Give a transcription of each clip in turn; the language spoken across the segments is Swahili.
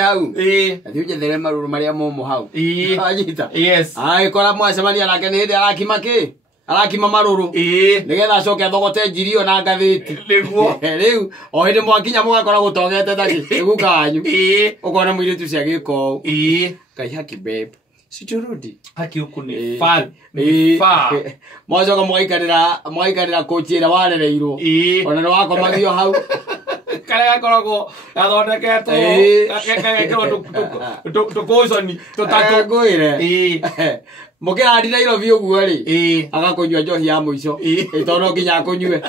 hau athiuje there maruru maria momo hau anyita yes ai kora mwacemania nake ni hindi arakima ki arakima maruru nigetha acoke athogote njirio na ngathiti niguo riu o hindi mwakinya mugakora gutogete taki iguka wanyu ukona muiritu cia giko kai haki babe siturudi haki huku ni fa mwacoka mwaikarira kochira warereirwo ona ni wakomagio hau kare gakoragwo gathondeketwo tukuconi tutatu ngwire mukirandi Nairobi uguo ri agakunywa njohi ya muico itono nginya kunywe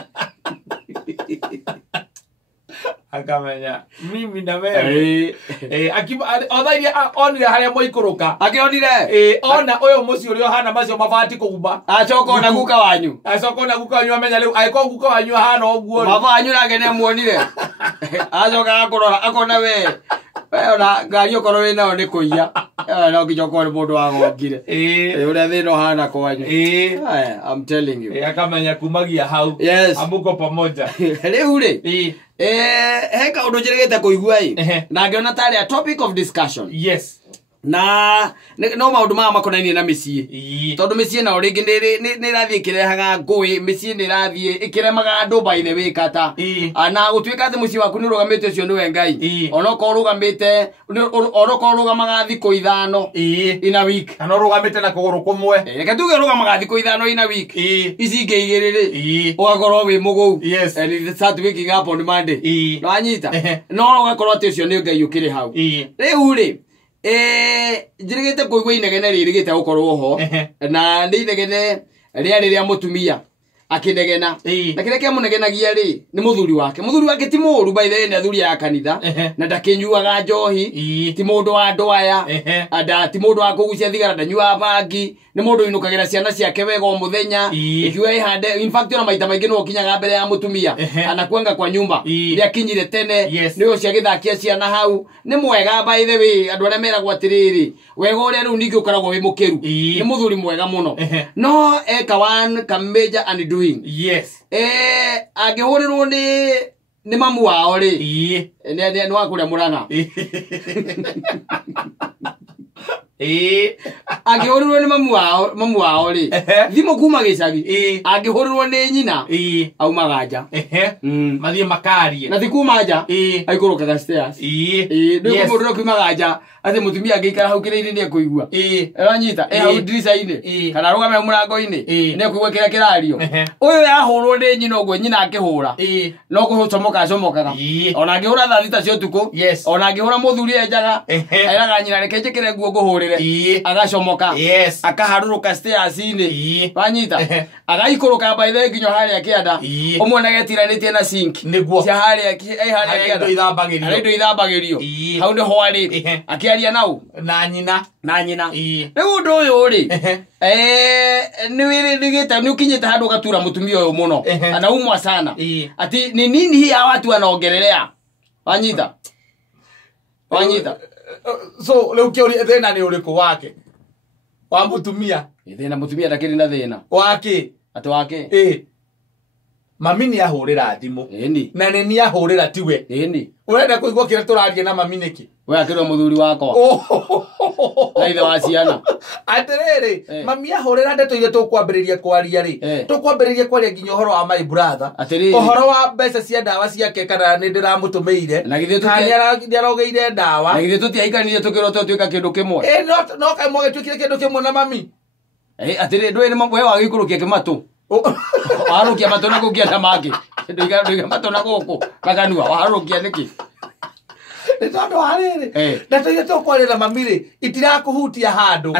akamenya mimi na wewe othairia onire haria moikuruka akionire ona uyo muci uri hana macio mabati kuguma acoka na guka wanyu amenya riu aiko guka wanyu hana oguo baba wanyu nake ne muonire acoka akurora akona we ona ngari ukorwo wi nayo ni kuiya no nginya ukorwo mundu wagongire uria thina hana kwanyu I'm telling you akamenya kumagia hau amuko pamoja riu ri he kaundu njirigite kuigua na ngiona tari a topic of discussion yes na no maundu ma makonainie na micii tondu micii na ringi ni rathie kirehaga ngui micii ni rathie ikiremaga andu by the way kata na gutwika ati mucii waku ni rugamite ucio niwe ngai ona ko rugamite rugamaga thiko ithano in a week ana rugamite na kuguru kumwe reke tuge rugamaga thiko ithano in a week ici ingi igiriri ugakorwo wi mugu and start waking up on Monday no anyita no ugakorwo ati ucio ni ngai ukiri hau riu ri njirigite kuigua inegene ririgite gukorwo ho na ni inegene ria mutumia akinegena na kire kia munegenagia ri ni muthuri wake ti muru by the way athuri ya kanitha na ndakinyuaga njohi ti mundu wa ndoaya ada ti mundu wa kugucia thigara ndanyua bangi ni mundu inukagira ciana ciake wega o muthenya ikiwa ihande in fact ona maita maingi no kinyaga mbere ya mutumia anakuanga kwa nyumba ria kinyire tene ni ucio githakia ciana hau ni mwega by the way andu aria meragwo atiriri wega uria riu ningi ukaragwo wi mukiru ni muthuri mwega muno no eka one major and doing angihurirwo ni mamu wao ri ni wakuria murana angihurirwo ni mamu wao ri thimu kuma gicagi angihurirwo ni nyina aumaga nja mathie makarie na thikuma nja aikurukaga stairs ndio mundu kumaga nja ati mutumia angikara hau kire ni ekuigua aranyita hau dirisa-ini kana rugame murango-ini ni kuigua kira kirario uyu yahurwo ni nyina ogwo nyina akihura no kucomokaga ona angihura thaa 6 cia utuku ona angihura muthuri enjaga eraga nyina reke njikire nguo nguhurire agacomoka akaharuruka stairs-ini wanyita agaikuruka by the nginya haria kianda umwona getiranitie na sink cia haria kianda indo ithambagirio hau ni hwari akiaria nau na nyina riu ndu uyu ri ni wirigite ni ukinyite handu gatura mutumia uyu muno ana umwa sana ati ni nini hii watu wanaongelelea wanyita so leo kiori thina ni uriku wake wa mutumia thina mutumia ndakiri na thina wake ati wake mami ni ahurira thimu na ni ahurira tiwe urenda kuigua kire turarie na mami niki we akirwo muthuri wakwa na ithe wa ciana atiriri mami ahurira ndeto ile tukwambiriria kwaria ri tukwambiriria kwaria nginya uhoro wa my brother uhoro wa mbeca cia ndawa ciake kana ni ndiramutumeire na githe ndiarogeire ndawa na githe tutiaikanire tukirota twika kindu kimwe no kai mwe twikire kindu kimwe na mami atiriri ndwe ni mamwe wa gikurukia kimatu warukia mato na kukia tamaki ndio mato na goko kaganua warukia niki ndo hariri ndatoire tukwarira mami ri itirakuhutia handu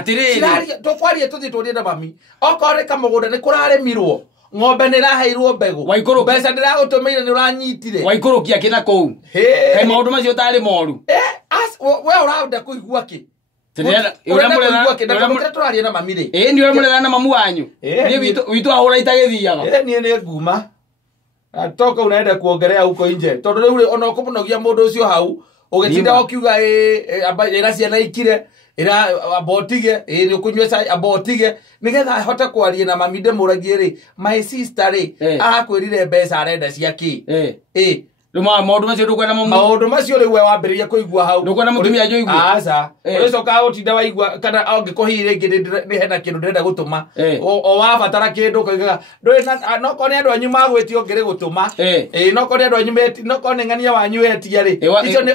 tukwaria tuthi turie na mami okore kamugunda ni kuraremirwo ng'ombe ni raheirwo mbegu mbeca ndiragutumeire ni uranyitire waikurukia kina kou kai maundu macio tari moru we urauda kuigua ki turarie na mami ri ni uremurera na mamu wanyu ni witu ahura itagithiaga ni nguma toka unaenda kuongelea huko nje tondu riu ona ukunogia mundu ucio hau ugitinda ukiuga ira ciana ikire ira abotige ni ukunywe sai abotige nigetha hota kwaria na mami ndemuragie ri my sister ri akwirire mbeca arenda ciaki Luma maundu macio ndukwenda maundu macio riu we wambiriria kuigua hau ndukwenda mutumia jo igua aca ucoka utinda waigua kana angikuhire ngi ni hena kindu ndenda gutuma o wabatara kindu ukigaga no kone andu anyu magwetio ngire gutuma no kone andu anyu no kone ngania wanyu etia ri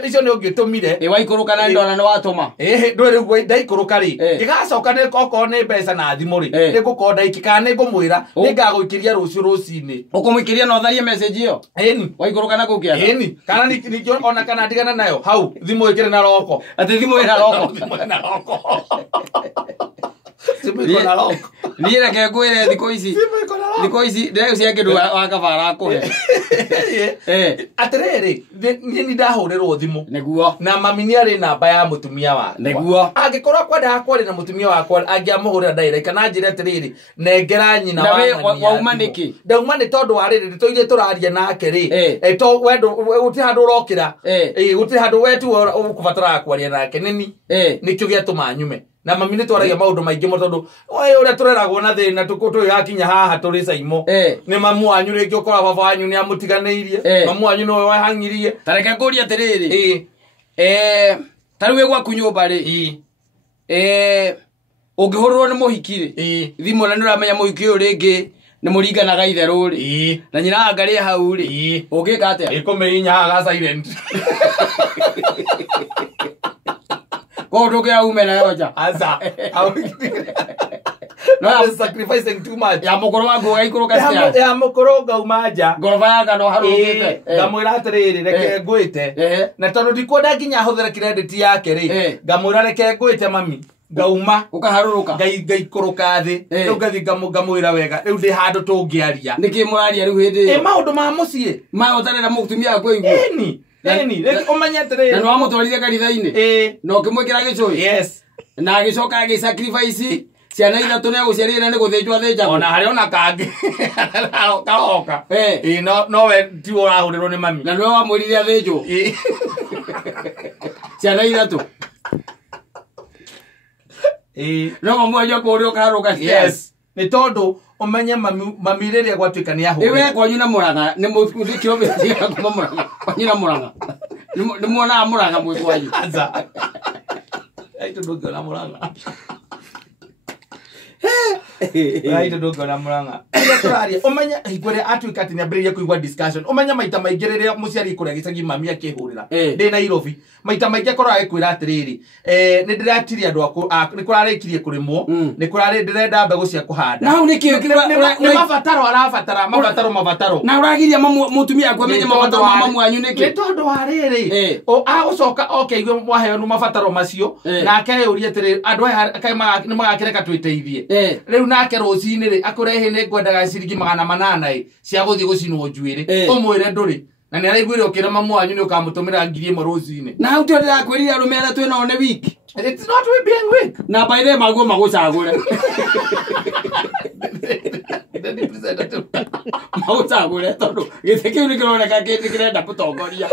icio ni ungitumire waikuruka na ndola no watuma ndwe riu ndaikuruka ri gigacoka ni koko ni mbeca na thimu ri ni gukonda ikika ni ngumwira ni ngagwikiria rucio rucini ukumwikiria no tharie message iyo eni waikuruka na kukia eni kana ni ona kana ndigana nayo hau thimu ikire na roko ati thimu ina roko thimu iko na roko ni ina ke kwire thiko ici ndio cia kindu wakabara kuhe atiriri ni ndahurirwo thimu neguo na mami ni ari namba ya mutumia wa neguo angikorwa kwenda kwari na mutumia wakwa angiamuhurira direct kana njire atiriri nengera nyina wa wauma niki ndauma ni tondu wariri toire turaria nake ri to wendo uti handu urokira uti handu wetu ukubatara kwaria nake nini nikyo giatuma nyume na mami ni twaragia maundu maingi mo tondu oye uria tureragwo na thina tukutu yakinya haha turi saimo ni mamu wanyu ringi ukora baba wanyu ni amutiganeirie mamu wanyu no wahangirie tareke kuria atiriri taruwe gwa kunyumba ri ungihururwo ni muhikire thimu na nuramenya muhiki uyu ringi ni muringanaga itheru ri na nyina angari hau ri ungika atia ikumeinya haga silent Kodo ke aume na yoja asa no I'm sacrificing too much ya mukoro wangu gaikuruka cia ya mukoro ngaumaja ngoroba yanga no harukite ngamwira atiriri reke ngwite na tondu ndikwenda nginya huthira credit yake ri ngamwira reke ngwite mami ngauma ukaharuruka ngaikuruka thi riu ngathi ngamwira wega riu ndi handu tungiaria niki muraria riu hindi maundu ma mucii ma utarera mutumia akwe igua eni reke umenya atiriri na no amutwarithia kanitha-ini no kimwikira gicui yes na agicoka agisacrifice ciana ithatu ne guciarira ni guthinjwa thinja ona hari ona kangi karoka no we ti urahurirwo ni mami na no wamwirire athinjwo ciana ithatu no mamwaja kuria ukaharuka yes ni tondu umenye mami riria gwatuika ni ahu iwe kwanyu na muranga ni muthikiro bithia kuma muranga kwanyu na muranga ni muona muranga mwe kwanyu aza aito dogo na muranga aito dogo na muranga turaria umenya higore atuika ati ni ambiriria kuigwa discussion umenya maita maingi riria muciari kuria gicagi mami akihurira ndi Nairobi maita maingi akora akwira atiriri ni ndiratiria andu ni kurarikirie kurimwo ni kurari ndirenda mbegu cia kuhanda na niki ni mabataro arabatara mabataro na uragiria mutumia akwa menye mabataro ma mamu anyu niki ni tondu wariri agucoka okeigwe mwaheo nu mabataro macio na akeyuria atiriri andu aya ni magakireka twiteithie riu nake rucini ri akurehe ni ngwendaga ciringi 800 cia guthii gucinwo njuiri umwire nduri na ni araiguire ukira mamu wanyu ni ukamutumira 1000 rucini na hau tio ndirakwirira rumera twina one week it's not we being weak na by the maguo magucagure magucagure tondu gite kiu ni kironeka kirenda gutongoria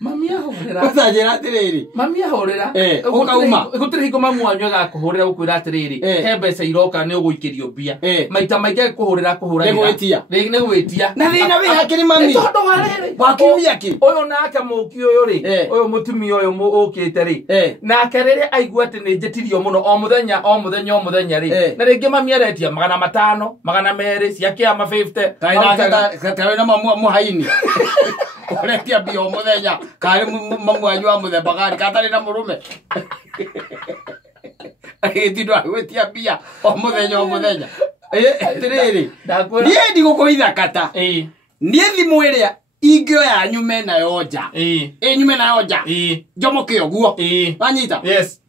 mami ahurira utajira atiriri mami ahurira ukauma gutiri hingo mamu wanyu agakuhurira gukwira atiriri he mbeca iroka ni uguikirio mbia maita maingi kuhurira ni gwitia na thina wi hakiri mami tondu wariri wakiumia ki uyu nake muki uyu ri uyu mutumia uyu ukite ri nake riri aigua ati ni njitirio muno o muthenya ri na ringi mami aretia 500 200 ciakia ma 50 kaina mamu muhaini uretia bio muthenya kari mamu anyu a muthemba gari katari na murume agitindwa gwetia bia o muthenya tiriri nie ndigukuitha kata nie thimu iria ingio yanyu mena yoja nyume na yoja njomoke oguo wanyita yes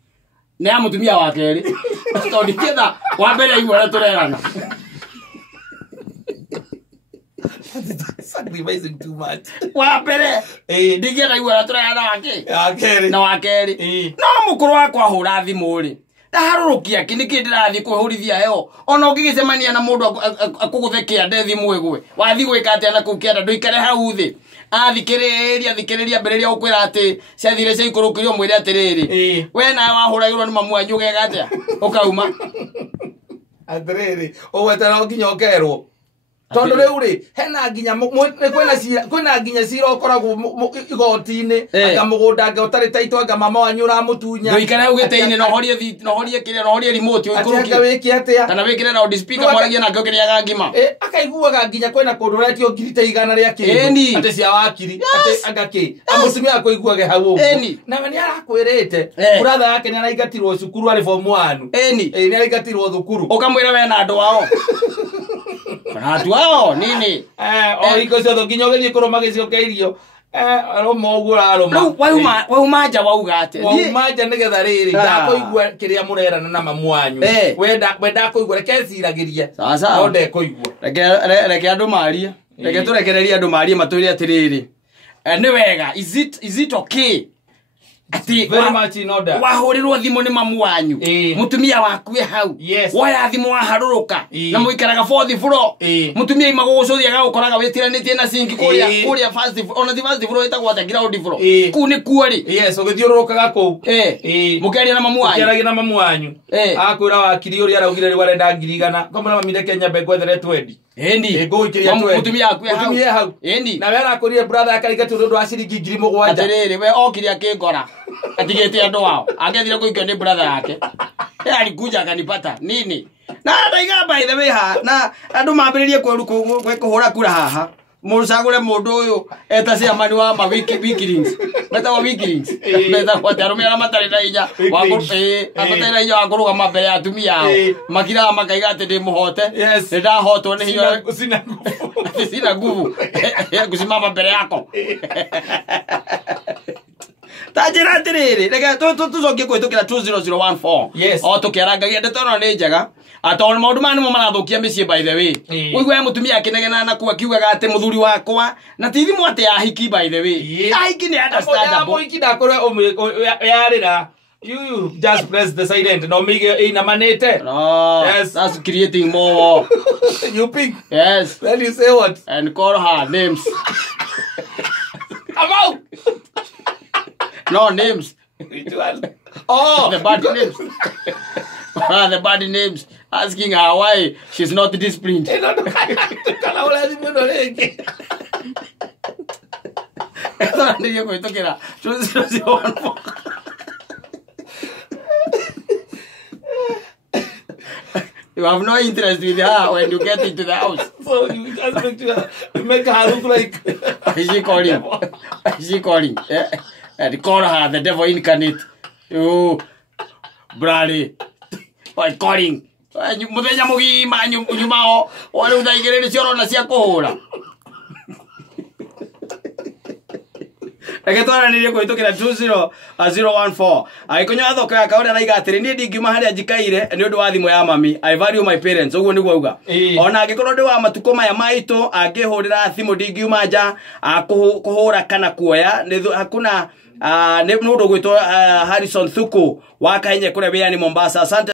ne amutumia wa keri tondu kitha wa mbere igwara turerana sacrificing too much wa mbere ndigira igwara turerana wake na wakeri no mukuru wakwa hura thimu ri ndaharurukia kiniki ndirathi kuhurithia yo ona ungigicemania na mundu akuguthekia ndethi mwegwe wathi gwika atia na kukienda nduikare hau thi athikiriria mbere ukwira ati ciathire cia ikurukirio mwire atiriri we nawe wahuragirwo ni mamu anyu gega atia ukauma atiriri ugwetera nginya ukerwo tondo riu ri hena nginya kwina nginya cira ukoragwo igoti-ini anga mugunda anga utari taito anga mama wanyu uramutunya no ikara ugite-ini no horie kire no horie remote ikuruki wiki atia kana wikire na speaker mwaragia na ngokiria ngima akaiguaga nginya kwina kundu retio ngirite igana ria kindu ati cia wakiri ati angaki amutumia akoiguage hau na we ni arakwirite brother yake ni araingatirwo cukuru ari form 1 ni araingatirwo thukuru ukamwira we na andu wao Ratu wao nini iko cio nginya ugerie kuruma gicio keirio aroma ugura aroma waumanja wauga ate waumanja nigetha riri ndakoigua kiria murerana na mamu wanyu wenda koigua reke ciragiria sasa no ndekoigua reke andu marie reke turekereria andu marie matwire atiriri ni wega is it okay ati very much in order wahurirwo thimu ni mamu wanyu mutumia waku we hau waya thimu waharuruka na muikaraga fourth floor mutumia imagugucuthia gagukoraga witiranĩtie na sinki kuria first on the first floor itagwo ta ground floor ku ni kuori ugithiururukaga ku mukiaria na mamu wanyu mukiaria na mamu wanyu akwira wakiri uri araugire ri warenda 100 komona mamire Kenya begwethere 20 nguikiria mutumia hau na wera akorire brother akarigatu ndu wa ciringi 7,000 atiriri we okiri akingora atigete andu wao agethire kuikio ni brother yake alikuja akanipata nini na ndaiga by the way na andu mambiririe kuhura kura haha mucagure mundu uyu eta ciamani wa ma wikirings meta wa wikirings meta kwa tarumira matari na inya wa amatari na inya wa kurugama mbere ya atumia ao makira makaiga ati ndi muhote ndahotwo ni hiyo sina nguvu kusimama mbere yako tajira atiriri reke tucokie kwitukira 20014 o tukiarangagia ndeto no ni njega atone maundu mani mo marathukia micii by the way uigwe mutumia akinegena na ku akiugaga ati muthuri wakwa na ti thimu ati ahiki by the way ahiki ni understandable muiki ndakorwe yarira you just press the silent no mige ina manete yes that's creating more you pick yes then you say what and call her names come out no names the bad names the bad names asking her why she's not disciplined kana ula zimuno leke ndiye kuitokera 20014 you have no interest with her when you get into the house. So you just make her look like... Is she calling? Is she calling? And call her the devil incarnate. You, brother. Why calling? Muthenya mugima nyumao wale uthaigiriri cioro na cia kuhura. Reketwana nirie kuitukira 20014 agikonya thoka akaona na igatiri ni ndingiuma haria njikaire ni undu wa thimu ya mami I value my parents uguo niguo uga ona angikorwo ndi wa matuko maya maito angihurira thimu ndingiuma nja kuhura kana kuoya hakuna ni undu gwitwo Harrison Thuku wa Kenya kuria wiani Mombasa. Asante.